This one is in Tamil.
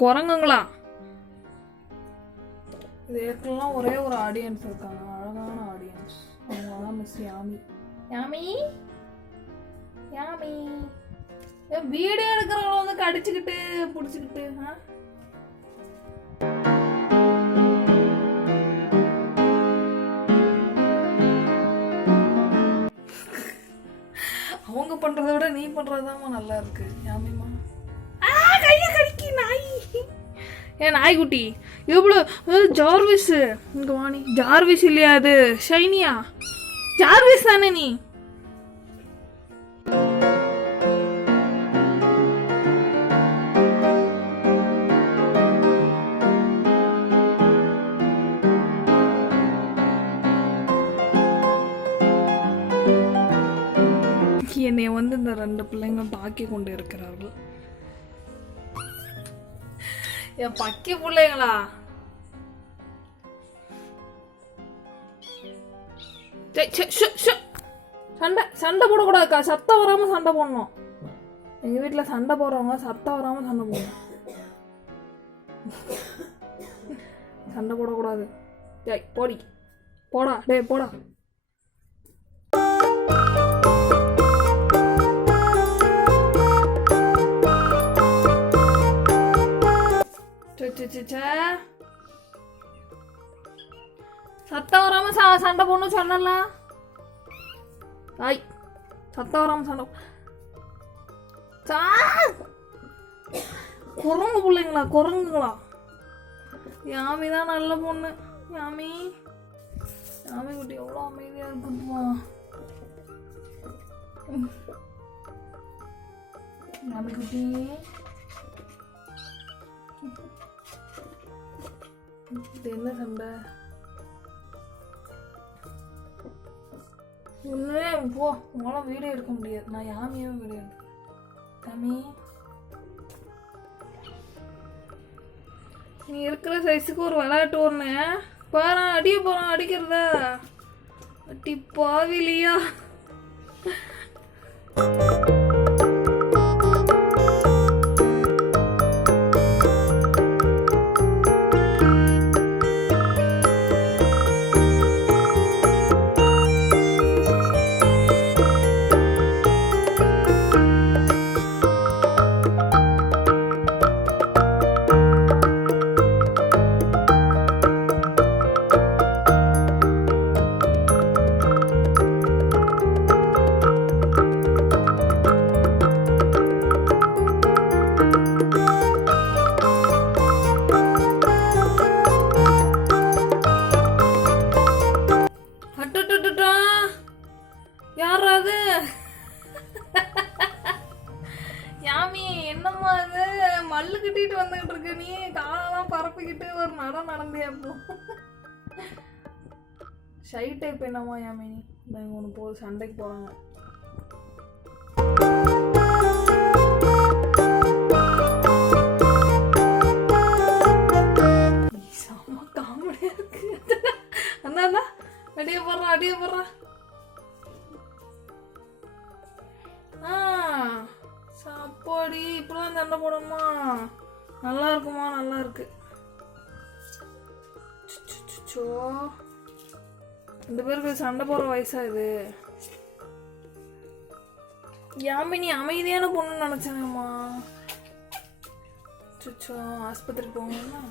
குரங்குங்களா? இது ஏற்கனவே ஒரே ஒரு ஆடியன்ஸ் இருக்காங்க, அழகான ஆடியன்ஸ். அவங்க தான் மிஸ் யாமி. யாமி யாமி வீடியோ எடுக்கிறவங்கள வந்து கடிச்சுக்கிட்டு பிடிச்சிக்கிட்டு. அவங்க பண்றதை விட நீ பண்றதுதாம்மா நல்லா இருக்கு யாமிமா. கையை கடிக்கி நாய். ஏன் நாய்க்குட்டி எவ்வளோ ஜார்விஸ் இங்க வாணி. ஜார்விஸ் இல்லையா அது? ஷைனியா? ஜார்விஸ் தானே நீ? என்னை வந்து இந்த 2 பிள்ளைங்க பாக்கி கொண்டு இருக்கிறார்கள். என் பக்கி பிள்ளைங்களா? சண்டை சண்டை போடக்கூடாதுக்கா, சத்தம் வராம சண்டை போடணும். எங்க வீட்டுல சண்டை போடுறவங்க சத்தம் வராம சண்டை போடணும். சண்டை போடக்கூடாது. போடி போடா, டே போடா. சத்தம் வராம சண்டை போடணும் சொன்னல. ஐய் சத்தம் வராம சண்டை. குரங்கு பிள்ளைங்களா? குரங்குங்களா? யாமி தான் நல்ல பொண்ணு. யாமி யாமி குட்டி எவ்வளோ அமைதியா இருக்குமா. யாமி குட்டி இது என்ன சண்டை? ஒன்றுமே போ, உங்களால் வீடியோ எடுக்க முடியாது. நான் யாமியாவே வீடியோ எடுக்கிறேன். யாமி நீ இருக்கிற சைஸுக்கு ஒரு விளையாட்டு ஒன்று பாரு. அடிய போகிறான் அடிக்கிறத. அட்டி பாவிலியா? யாராவது யாமி என்னம்மா அது மல்லு கட்டிட்டு வந்துகிட்டு இருக்க? நீ காலெல்லாம் பரப்பிக்கிட்டு ஒரு நடந்தியா? போ ஷை டைப் என்னம்மா யாமி? நீ ஒன்று போ, சண்டைக்கு போறாங்க. செம்ம காமெடியா இருக்கு. அண்ணா அடிய போடுறான் அடிய போடுறான். சாப்பாடி இப்படிலாம் சண்டை போடணுமா? நல்லா இருக்குமா? நல்லா இருக்கு. 2 பேருக்கு சண்டை போடுற வயசா இது? யாமினி அமைதியான பொண்ணு நினைச்சேங்கம்மா. ஆஸ்பத்திரிக்கு போகணும்னா